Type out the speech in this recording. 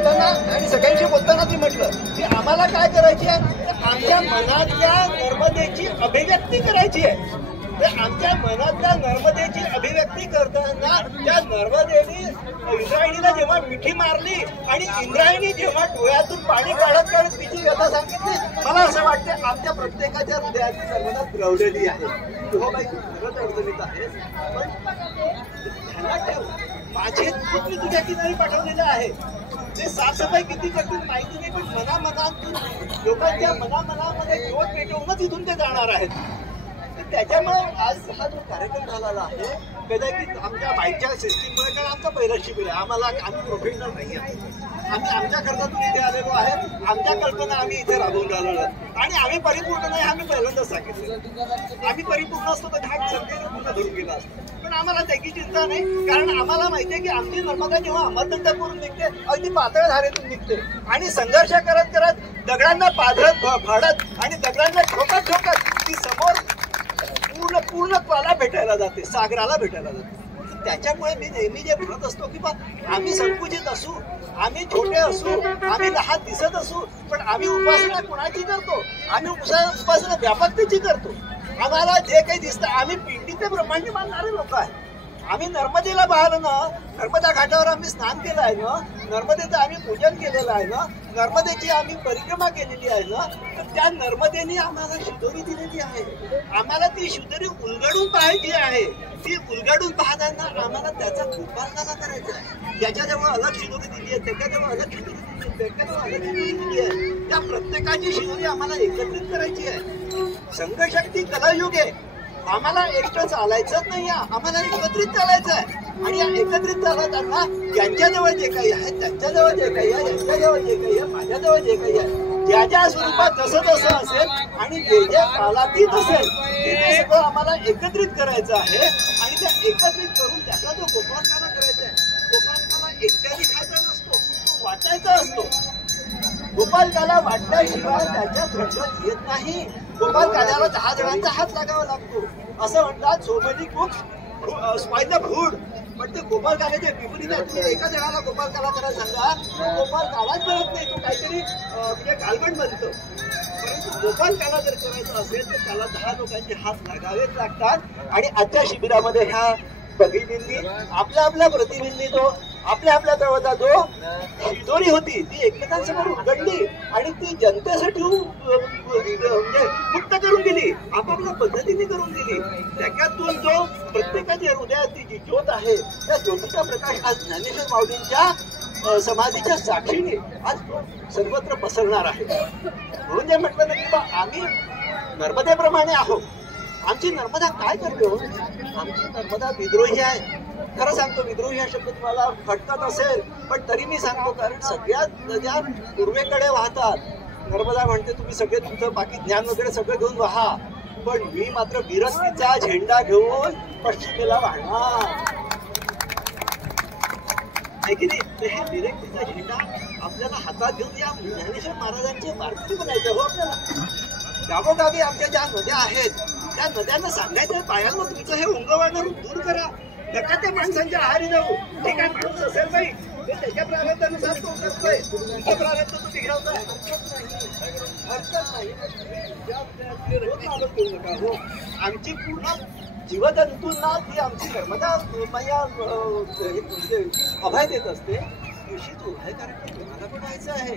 बोलताना आणि सगळ्यांशी बोलताना ती म्हटलं की आम्हाला काय करायची आहे, आमच्या मनातल्या नर्मदेची अभिव्यक्ती करायची आहे. आमच्या मनातल्या नर्मदेची अभिव्यक्ती करताना त्या नर्मदेने इंद्रायणीला जेव्हा मिठी मारली आणि इंद्रायणी जेव्हा डोळ्यातून पाणी काढत काढत तिची व्यथा सांगितली, मला असं वाटतं आमच्या प्रत्येकाच्या हृदयाची नर्मदा द्रवलेली आहे. तुझ्याबाई खरंच अडचणीत आहे, पण ध्यानात ठेव, माझे दूध मी तुझ्या किनारी पाठवलेलं आहे. ते साफसफाई किती करतील माहिती नाही, पण मनामनातून लोकांच्या मनामनामध्ये ज्योत पेटवूनच इथून ते जाणार आहेत. त्याच्यामुळे आज हा जो कार्यक्रम झालेला आहे कदाचित आमच्या बाईकच्या सिस्टीममुळे, कारण आमचा पहिला शिबिर आहे, आम्ही प्रोफेशनल नाही आहे, आम्ही आमच्या खर्चातून इथे आलेलो आहे, आमच्या कल्पना आम्ही इथे राबवून राहिलो आणि आम्ही परिपूर्ण नाही, आम्ही पहिल्यांदाच सांगितलं. आम्ही परिपूर्ण असतो तर घाट संख्येने पूर्ण धरून गेला असतो, पण आम्हाला त्याची चिंता नाही, कारण आम्हाला माहिती आहे की आमची नर्मदा जेव्हा अमरदंडापुरून निघते अगदी पातळ धारेतून निघते आणि संघर्ष करत करत दगडांना पाधरत फाडत आणि दगडांना ठोकत ठोकत ती समोर पूर्णत्वाला भेटायला जाते, सागराला भेटायला जाते. त्याच्यामुळे मी नेहमी जे म्हणत असतो की बा आम्ही संकुचित असू, आम्ही छोटे असू, आम्ही लहान दिसत असू, पण आम्ही उपासना कुणाची करतो, आम्ही उपासना व्यापकतेची करतो. आम्हाला जे काही दिसतं, आम्ही पिंडीचे ब्रह्मांड मानणारे लोक आहे. आम्ही नर्मदेला पाहिलं ना, नर्मदा घाटावर आम्ही स्नान केलं आहे ना, नर्मदेचं आम्ही पूजन केलेलं आहे ना, नर्मदेची आम्ही परिक्रमा केलेली आहे ना, तर त्या नर्मदेने आम्हाला शिदोरी दिलेली आहे. आम्हाला ती शिदोरी उलगडून पाहायची आहे. ती उलगडून पाहताना आम्हाला त्याचा गोपालकाला करायचा आहे. ज्याच्याजवळ अलग शिदोरी दिली आहे, त्याच्याजवळ अलग शिदोरी दिली आहे, त्याच्याजवळ अलग शिदोरी दिली आहे, त्या प्रत्येकाची शिदोरी आम्हाला एकत्रित करायची आहे. संघशक्ती कलयुग आहे. आम्हाला एकटं चालायचंच नाही, आम्हाला एकत्रित चालायचं आहे. आणि या एकत्रित चालताना यांच्याजवळ जे काही आहे, त्यांच्याजवळ जे काही आहे, यांच्याजवळ जे काही आहे, माझ्याजवळ जे काही आहे, ज्या ज्या स्वरूपात जसं जसं असेल आणि जे जे कालातीत असेल ते सगळं आम्हाला एकत्रित करायचं आहे. आणि त्या एकत्रित करून त्याचा जो गोपालकाला करायचा आहे, गोपालकाला एकट्याने खायचा नसतो, तो वाटायचा असतो. गोपालकाला वाटल्याशिवाय त्याच्यात रंगत येत नाही. गोपालकाल्याला 10 जणांचा हात लागावा लागतो. असं म्हणतात so many cooks spoil the food, पण ते गोपालकाल्याचे विपरीत आहे. तुम्ही एका जणाला गोपालकाला करायला सांगा, गोपालकालाच मिळत नाही, तो काहीतरी म्हणजे गालबण बनतं. परंतु गोपालकाला जर करायचं असेल तर त्याला 10 लोकांचे हात लागावेच लागतात. आणि आजच्या शिबिरामध्ये ह्या भगिनींनी आपल्या प्रतिनिधी तो आपल्या जवळचा जो शिदोरी होती ती एकमेकांसमोर उघडली आणि ती जनतेसाठी म्हणजे मुक्त करून दिली, आपापल्या पद्धतीने करून दिली. त्याच्यातून जो प्रत्येकाच्या हृदयाची जी ज्योत आहे त्या ज्योतीचा प्रकाश आज ज्ञानेश्वर माऊलींच्या समाधीच्या साक्षीने आज सर्वत्र पसरणार आहे. म्हणून जे म्हटलं ना की बा आम्ही नर्मदेप्रमाणे आहोत. आमची नर्मदा काय करते हो? आमची नर्मदा विद्रोही आहे. खरं सांगतो, विद्रोही हा शब्द तुम्हाला खटकत असेल, पण तरी मी सांगतो, कारण सगळ्यात नद्या पूर्वेकडे वाहतात. नर्मदा म्हणते तुम्ही सगळे तुमचं बाकी ज्ञान वगैरे सगळं घेऊन वाहा, पण मी मात्र विरक्तीचा झेंडा घेऊन पश्चिमेला वाहणार आहे की नाही. हे विरक्तीचा झेंडा आपल्याला हातात घेऊन या ज्ञानेश्वर महाराजांचे वारकरी बनायचे हो. आपल्याला गावोगावी आमच्या ज्या नद्या आहेत त्या नद्यांना सांगायचं, पायांवर तुमचं हे उंगवणं दूर करा, नका त्या माणसांच्या आहारी जाऊ. ठीक आहे, माणूस असेल बाई त्याच्या प्रारब्धानुसार तो करतोय, तुमचं प्रारब्ध तो बिघडवतोय, हरकत नाही. करू नका हो. आमची पूर्ण जीवजंतूंना ती आमची नर्मदा मैया अभय देत असते. तशीच उभय कारण तुम्हाला पण व्हायचं आहे.